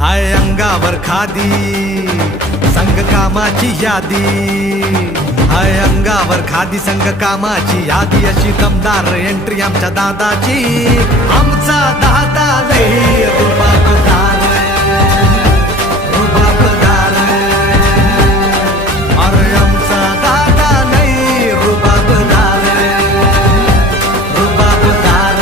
हाय अंगावर खादी संग कामाची यादी, हाय अंगावर खादी संग कामाची यादी, अशी दमदार एंट्री आमच्या दादाची। आमचा दादा लई रुबाबदार, रुबाबदार, अरे आमचा दादा लई रुबाबदार, रुबाबदार।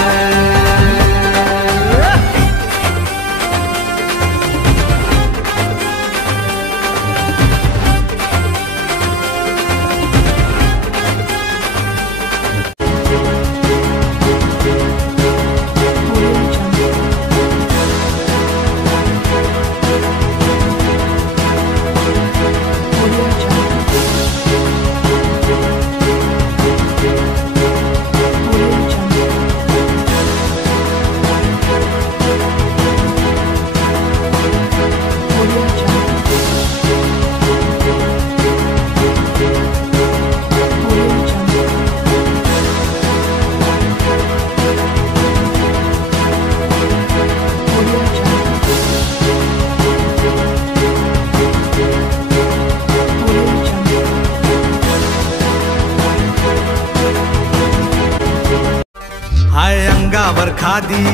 हाय अंगावर खादी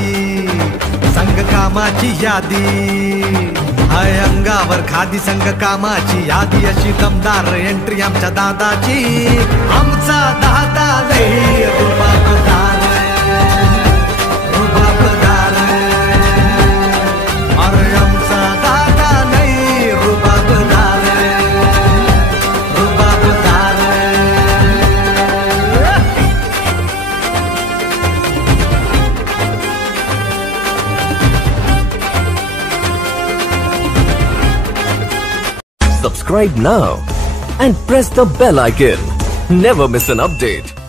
संग कामाची यादी, हाय अंगावर खादी संग कामाची यादी, अशी दमदार एंट्री आमच्या दादाची। आमचा दादा लई रुबाबदार, रुबाबदार, अरे आमचा दादा लई रुबाबदार, रुबाबदार। Subscribe now and press the bell icon. Never miss an update.